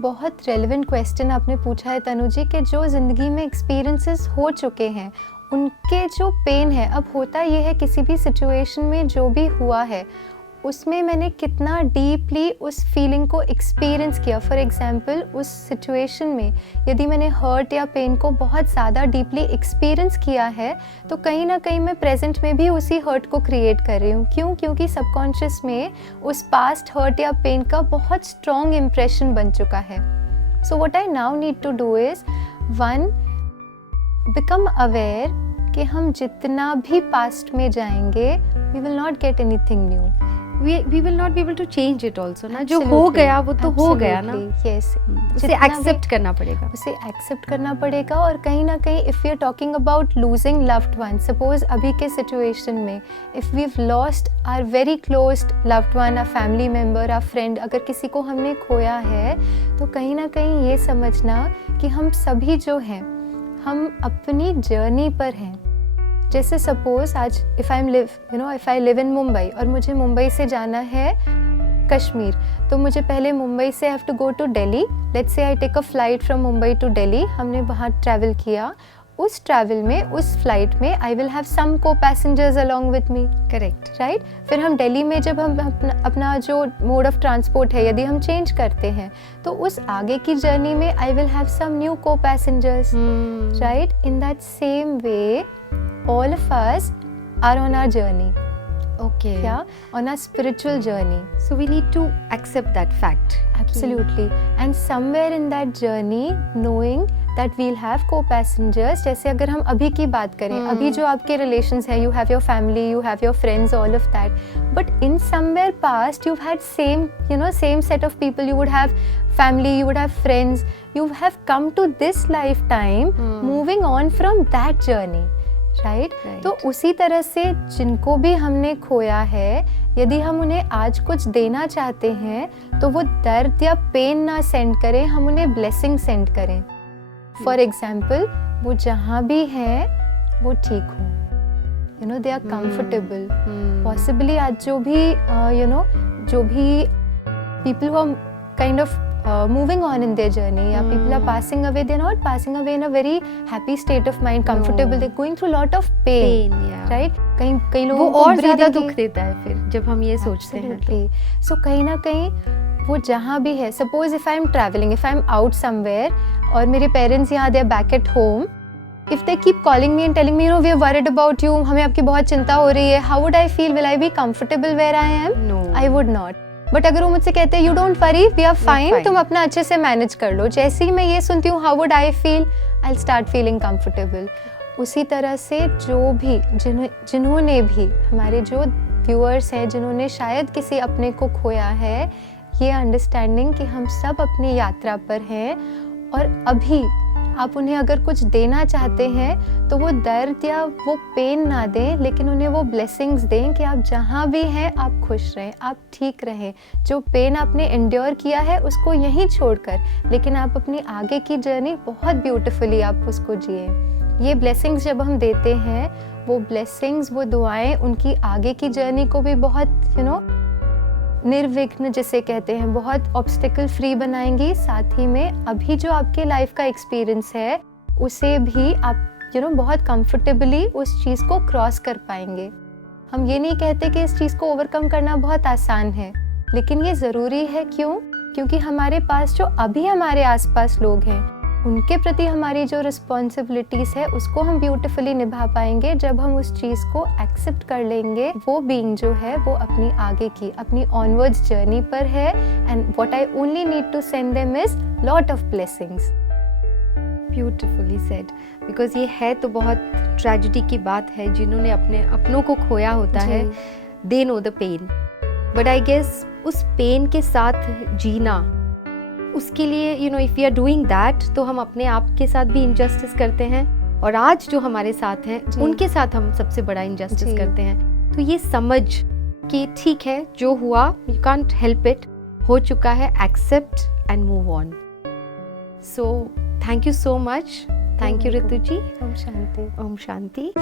बहुत relevant question आपने पूछा है तनु जी, कि जो ज़िंदगी में एक्सपीरियंसेस हो चुके हैं उनके जो पेन है, अब होता ये है किसी भी सिचुएशन में जो भी हुआ है उसमें मैंने कितना डीपली उस फीलिंग को एक्सपीरियंस किया। फॉर एग्जांपल उस सिचुएशन में यदि मैंने हर्ट या पेन को बहुत ज़्यादा डीपली एक्सपीरियंस किया है तो कहीं ना कहीं मैं प्रेजेंट में भी उसी हर्ट को क्रिएट कर रही हूँ। क्यों? क्योंकि सबकॉन्शियस में उस पास्ट हर्ट या पेन का बहुत स्ट्रॉन्ग इम्प्रेशन बन चुका है। So what I now need to do is, one, become aware कि हम जितना भी पास्ट में जाएंगे we will not get anything new, we will not be able to change it also ना। जो हो गया वो तो हो गया ना। Yes, उसे एक्सेप्ट करना पड़ेगा, उसे एक्सेप्ट करना पड़ेगा। और कहीं ना कहीं if we are talking about losing loved one, suppose अभी के सिचुएशन में if we have lost our very closed loved one, our family member, our friend, अगर किसी को हमने खोया है तो कहीं ना कहीं ये समझना कि हम सभी जो हैं हम अपनी जर्नी पर हैं। जैसे सपोज आज if I live in Mumbai और मुझे मुंबई से जाना है कश्मीर, तो मुझे पहले मुंबई से have to go to Delhi. Let's say I take a flight from Mumbai to Delhi, हमने वहाँ ट्रैवल किया। उस ट्रैवल में, उस फ्लाइट में आई विल हैव सम को passengers along with me, correct, right. फिर हम दिल्ली में जब हम अपना जो मोड ऑफ ट्रांसपोर्ट है यदि हम चेंज करते हैं तो उस आगे की जर्नी में I will have some new co passengers, right. In that same way all of us are on our journey, okay, yeah, on our spiritual journey. So we need to accept that fact. Absolutely. And somewhere in that journey knowing that we'll have co-passengers, जैसे अगर हम अभी की बात करें, अभी जो आपके relations हैं, you have your family, you have your friends, all of that, but in somewhere past you've had same set of people, you would have family, you would have friends, you have come to this lifetime moving on from that journey, right. तो उसी तरह से जिनको भी हमने खोया है, यदि हम उन्हें आज कुछ देना चाहते हैं तो वो दर्द या पेन ना सेंड करें, हम उन्हें ब्लेसिंग सेंड करें। फॉर एग्जाम्पल वो जहाँ भी हैं वो ठीक हो, दे आर कंफर्टेबल। पॉसिबली आज जो भी जो भी people who are kind of moving on in their journey, yeah, people are passing away, they're not passing away in a very happy state of mind, comfortable, they're going through lot of pain, yeah, right। कई लोगों को और ज़्यादा दुख देता है फिर जब हम ये सोचते हैं तो। So कहीं ना कहीं वो जहाँ भी है, suppose if I'm traveling, if I'm out somewhere और मेरे parents यहाँ they're back at home, if they keep calling me and telling me, we are worried about you, हमें आपकी बहुत चिंता हो रही है, how would I feel? Will I be comfortable where I am? No, I would not। But अगर वो मुझसे कहते हैं you don't worry, we are fine, तुम अपना अच्छे से मैनेज कर लो, जैसे ही मैं ये सुनती हूँ how would I feel, I will start feeling comfortable. उसी तरह से जो भी जिन्होंने भी, हमारे जो व्यूअर्स हैं जिन्होंने शायद किसी अपने को खोया है, ये अंडरस्टैंडिंग कि हम सब अपनी यात्रा पर हैं और अभी आप उन्हें अगर कुछ देना चाहते हैं तो वो दर्द या वो पेन ना दें, लेकिन उन्हें वो ब्लेसिंग्स दें कि आप जहाँ भी हैं आप खुश रहें, आप ठीक रहें। जो पेन आपने एंड्योर किया है उसको यहीं छोड़कर, लेकिन आप अपनी आगे की जर्नी बहुत ब्यूटीफुली आप उसको जिए। ये ब्लेसिंग्स जब हम देते हैं, वो ब्लेसिंग्स, वो दुआएं उनकी आगे की जर्नी को भी बहुत निर्विघ्न जिसे कहते हैं, बहुत ऑब्स्टिकल फ्री बनाएंगी। साथ ही में अभी जो आपके लाइफ का एक्सपीरियंस है उसे भी आप बहुत कंफर्टेबली उस चीज़ को क्रॉस कर पाएंगे। हम ये नहीं कहते कि इस चीज़ को ओवरकम करना बहुत आसान है, लेकिन ये ज़रूरी है। क्यों? क्योंकि हमारे पास जो अभी हमारे आसपास लोग हैं उनके प्रति हमारी जो रिस्पॉन्सिबिलिटीज़ है उसको हम ब्यूटिफुली निभा पाएंगे जब हम उस चीज़ को एक्सेप्ट कर लेंगे। वो बीइंग जो है वो अपनी आगे की, अपनी ऑनवर्ड्स जर्नी पर है, and what I only need to send them is lot of blessings. Beautifully said, because ये है तो बहुत ट्रेजिडी की बात है, जिन्होंने अपने अपनों को खोया होता है, they know the pain, but I guess उस पेन के साथ जीना, उसके लिए if we are doing that तो हम अपने आप के साथ भी इनजस्टिस करते हैं, और आज जो हमारे साथ हैं उनके साथ हम सबसे बड़ा इनजस्टिस करते हैं। तो ये समझ कि ठीक है जो हुआ, यू कांट हेल्प इट, हो चुका है, accept and move on. So thank you so much, thank you Ritu ji. ओम शांति। ओम शांति।